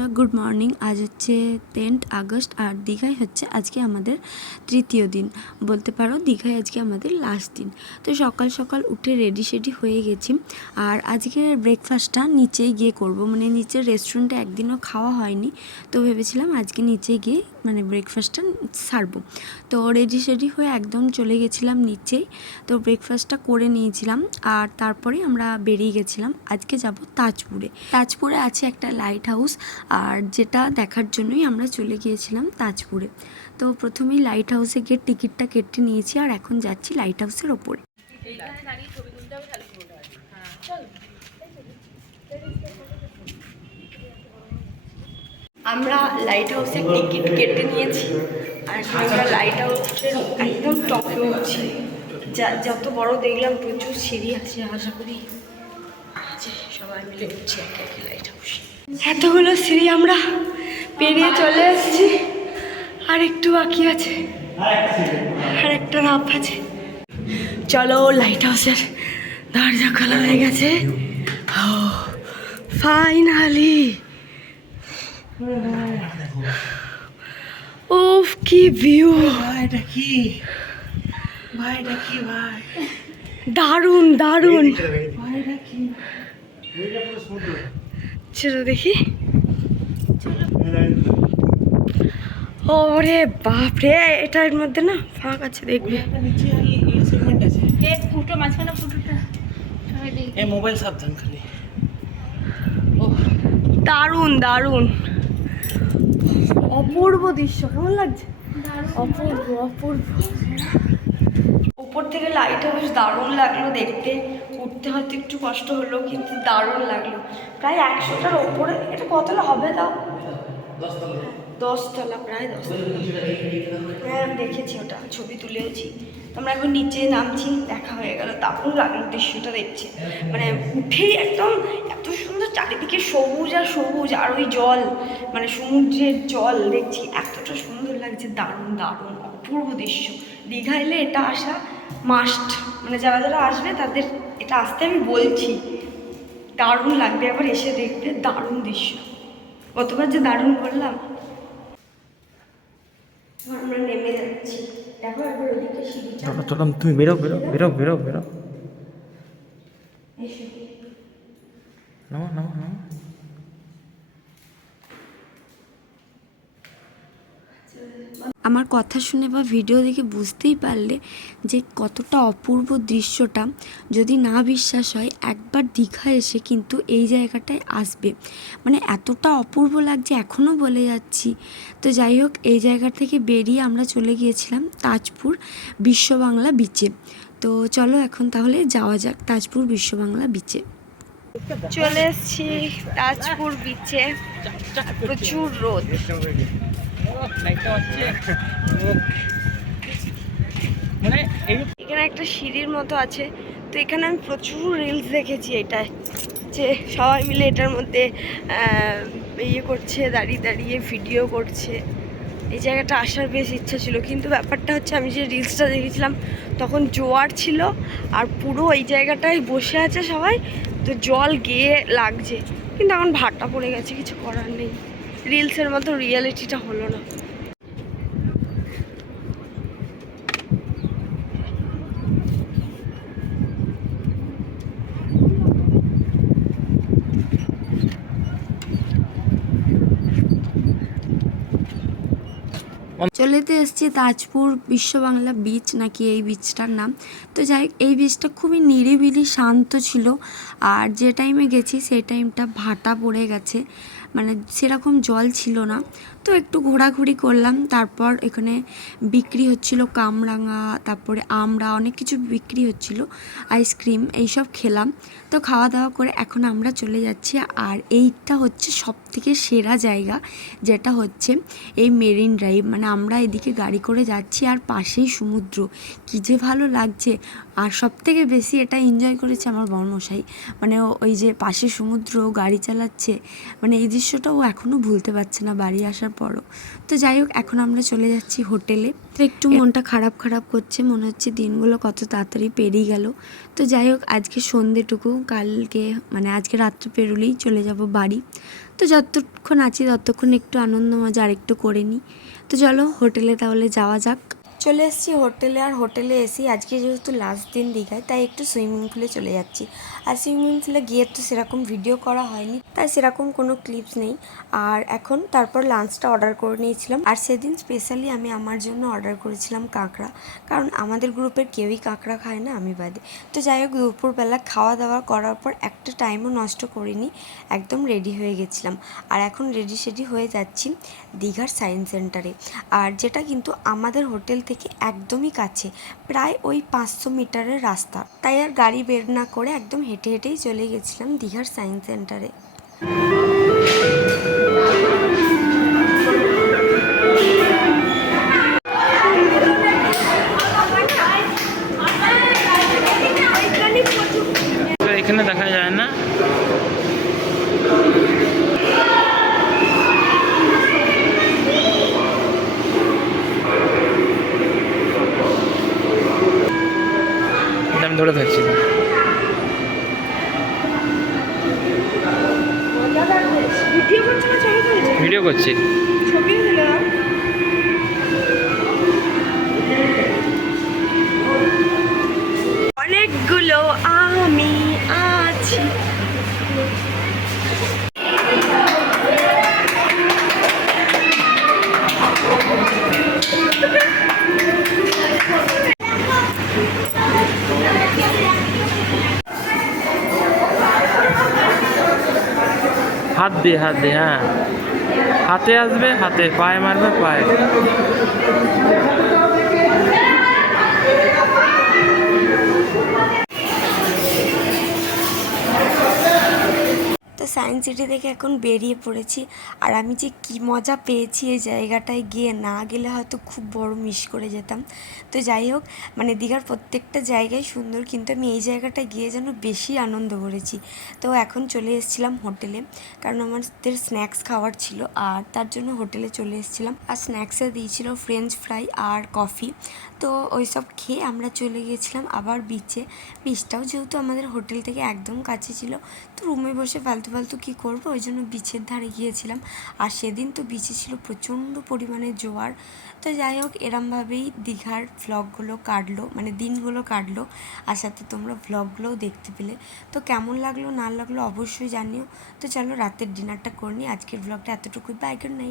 বন্ধুরা, good morning. আজ হচ্ছে 10 আগস্ট আর দীঘায় হচ্ছে আজকে আমাদের তৃতীয় দিন বলতে পারো। দীঘায় আজকে আমাদের লাস্ট দিন। তো সকাল সকাল উঠে রেডি সেডি হয়ে গেছি। আর আজকের ব্রেকফাস্টটা নিচেই গিয়ে করব, মানে নিচের রেস্টুরেন্টে একদিনও খাওয়া হয়নি, তো ভেবেছিলাম আজকে নিচে গিয়ে মানে ব্রেকফাস্টটা সারবো। তো রেডি সেডি হয়ে একদম চলে গেছিলাম নিচেই। তো ব্রেকফাস্টটা করে নিয়েছিলাম আর তারপরে আমরা বেরিয়ে গেছিলাম। আজকে যাব তাজপুরে। তাজপুরে আছে একটা লাইট হাউস, আর যেটা দেখার জন্যই আমরা চলে গিয়েছিলাম তাজপুরে। তো প্রথমেই লাইট হাউসে গিয়ে টিকিটটা কেটে নিয়েছি আর এখন যাচ্ছি লাইট হাউসের ওপরে। আমরা লাইট হাউসের টিকিট কেটে নিয়েছি আর আমরা লাইট হাউসের একদম টপে উঠছি। যত বড় দেখলাম প্রচুর সিঁড়ি আছে, আশা করি সবাই মিলে উঠছি একে একে লাইট হাউস। এতগুলো সিঁড়ি আমরা পেরিয়ে চলে এসেছি, আর একটু বাকি আছে, আর একটা ধাপ আছে। চলো, লাইট হাউসের দরজা খোলা হয়ে গেছে ফাইনালি। ওফ, কি ভিউ! ভাইটা কি ভাই দারুণ দারুণ। ভাইটা কি চলো দেখি। ওরে বাপরে, এটার মধ্যে না ফাঁক আছে, দেখবে। নিচে এই সেগমেন্ট আছে, এ ফুটো মাঝখানে ফুটোটা সবাই দেখি। এই মোবাইল সাবধান খালি। দারুণ দারুণ, অপূর্ব দৃশ্য। কেমন লাগছে? অপূর্ব অপূর্ব। উপর থেকে লাইট হাউস দারুণ লাগলো দেখতে। উঠতে হয়তো একটু কষ্ট হলো, কিন্তু দারুণ লাগলো। প্রায় 100টার ওপরে। এটা কতটা হবে তাও? 10তলা, প্রায় 10তলা। হ্যাঁ, আমি দেখেছি, ওটা ছবি তুলেওছি। আমরা এখন নিচে নামছি, দেখা হয়ে গেল। দারুণ লাগলো দৃশ্যটা দেখছি, মানে উঠেই একদম এত সুন্দর চারিদিকে সবুজ আর সবুজ, আর ওই জল, মানে সমুদ্রের জল দেখছি, এতটা সুন্দর লাগছে। দারুণ দারুণ অপূর্ব দৃশ্য। দীঘা এলে এটা আসা মাস্ট, মানে যারা যারা আসবে তাদের এটা আসতে আমি বলছি। দারুণ লাগবে আবার এসে দেখতে, দারুণ দৃশ্য। কতবার যে দারুণ বললাম। আমরা নেমে যাচ্ছি, দেখো একবার ওদিকে সিঁড়িটা। চলো তুমি বেরো বেরো বেরো বেরো বেরো। এসো। নামো নামো নামো। আমার কথা শুনে বা ভিডিও দেখে বুঝতেই পারলে যে কতটা অপূর্ব দৃশ্যটা। যদি না বিশ্বাস হয়, একবার দীঘা এসে কিন্তু এই জায়গাটায় আসবে, মানে এতটা অপূর্ব লাগছে, এখনও বলে যাচ্ছি। তো যাই হোক, এই জায়গা থেকে বেরিয়ে আমরা চলে গিয়েছিলাম তাজপুর বিশ্ববাংলা বিচে। তো চলো এখন তাহলে যাওয়া যাক তাজপুর বিশ্ববাংলা বিচে। চলে এসেছি তাজপুর বিচে, প্রচুর রোদ। এখানে একটা সিঁড়ির মতো আছে, তো এখানে আমি প্রচুর রিলস দেখেছি এটায়, যে সবাই মিলে এটার মধ্যে ইয়ে করছে, দাঁড়িয়ে দাঁড়িয়ে ভিডিও করছে। এই জায়গাটা আসার বেশ ইচ্ছা ছিল, কিন্তু ব্যাপারটা হচ্ছে আমি যে রিলসটা দেখেছিলাম তখন জোয়ার ছিল, আর পুরো এই জায়গাটায় বসে আছে সবাই, তো জল গিয়ে লাগছে। কিন্তু এখন ভাটা পড়ে গেছে, কিছু করার নেই। রিলসের মতো রিয়ালিটিটা হলো না। চলেতে এসেছি তাজপুর বিশ্ববাংলা বিচ, নাকি এই বিচটার নাম। তো যাই হোক, এই বিচটা খুবই নিরিবিলি শান্ত ছিল, আর যে টাইমে গেছি সেই টাইমটা ভাটা পড়ে গেছে, মানে সেরকম জল ছিল না। তো একটু ঘোরাঘুরি করলাম, তারপর এখানে বিক্রি হচ্ছিল কামরাঙা, তারপরে আমরা অনেক কিছু বিক্রি হচ্ছিল, আইসক্রিম এইসব খেলাম। তো খাওয়া দাওয়া করে এখন আমরা চলে যাচ্ছি। আর এইটা হচ্ছে সবথেকে সেরা জায়গা, যেটা হচ্ছে এই মেরিন ড্রাইভ। মানে আমরা এদিকে গাড়ি করে যাচ্ছি আর পাশেই সমুদ্র, কী যে ভালো লাগছে। আর সবথেকে বেশি এটা এনজয় করেছে আমার বড়মশাই। মানে ওই যে পাশে সমুদ্র, গাড়ি চালাচ্ছে, মানে এই দৃশ্যটা ও এখনও ভুলতে পারছে না বাড়ি আসার পরও। তো যাই হোক, এখন আমরা চলে যাচ্ছি হোটেলে। তো একটু মনটা খারাপ খারাপ করছে, মনে হচ্ছে দিনগুলো কত তাড়াতাড়ি পেরিয়ে গেল। তো যাই হোক, আজকে সন্ধ্যেটুকু, কালকে মানে আজকে রাত্রে পেরোলেই চলে যাব বাড়ি। তো যতক্ষণ আছি ততক্ষণ একটু আনন্দ মজা আর একটু করে নিই। তো চলো হোটেলে তাহলে যাওয়া যাক। চলে এসেছি হোটেলে, আর হোটেলে এসেই আজকে যেহেতু লাস্ট দিন দীঘায়, তাই একটু সুইমিং পুলে চলে যাচ্ছি। আর সুইমিং পুলে গিয়ে তো সেরকম ভিডিও করা হয়নি, তাই সেরকম কোনো ক্লিপস নেই। আর এখন তারপর লাঞ্চটা অর্ডার করে নিয়েছিলাম, আর সেদিন স্পেশালি আমি আমার জন্য অর্ডার করেছিলাম কাঁকড়া, কারণ আমাদের গ্রুপের কেউই কাঁকড়া খায় না, আমি বাদে। তো যাই হোক, দুপুরবেলা খাওয়া দাওয়া করার পর একটা টাইমও নষ্ট করিনি, একদম রেডি হয়ে গেছিলাম। আর এখন রেডি সেডি হয়ে যাচ্ছি দীঘার সায়েন্স সেন্টারে, আর যেটা কিন্তু আমাদের হোটেল থেকে একদমই কাছে, প্রায় ওই 500 মিটারের রাস্তা। তাই আর গাড়ি বের না করে একদম হেঁটে হেঁটেই চলে গেছিলাম দীঘার সায়েন্স সেন্টারে। এখানে দেখা যায় না। আমি ধরে থাকছি। ভিডিও করছি। অনেকগুলো আমি আছি। হাত দিয়ে, হ্যাঁ, হাতে আসবে, হাতে পায়ে মারবে, পায়ে। তো সায়েন্স সিটি থেকে এখন বেরিয়ে পড়েছি, আর আমি যে কি মজা পেয়েছি এই জায়গাটায় গিয়ে, না গেলে হয়তো খুব বড় মিস করে যেতাম। তো যাই হোক, মানে দীঘার প্রত্যেকটা জায়গায় সুন্দর, কিন্তু আমি এই জায়গাটায় গিয়ে যেন বেশি আনন্দ করেছি। তো এখন চলে এসেছিলাম হোটেলে, কারণ আমাদের স্ন্যাক্স খাওয়ার ছিল, আর তার জন্য হোটেলে চলে এসেছিলাম। আর স্ন্যাক্সে দিয়েছিল ফ্রেঞ্চ ফ্রাই আর কফি। তো ওই সব খেয়ে আমরা চলে গিয়েছিলাম আবার বিচে। বিচটাও যেহেতু আমাদের হোটেল থেকে একদম কাছে ছিল, তো রুমে বসে ফালতু ফালতু কী করবো, ওই জন্য বিচের ধারে গিয়েছিলাম। আর সেদিন তো বিচে ছিল প্রচণ্ড পরিমাণে জোয়ার। তো যাই হোক, এরমভাবেই দীঘার ভ্লগগুলো কাটলো, মানে দিনগুলো কাটলো, আর সাথে তোমরা ভ্লগগুলোও দেখতে পেলে। তো কেমন লাগলো না লাগলো অবশ্যই জানিও। তো চলো রাতের ডিনারটা করে নিই। আজকের ভ্লগটা এতটুকুই। Bye, good night.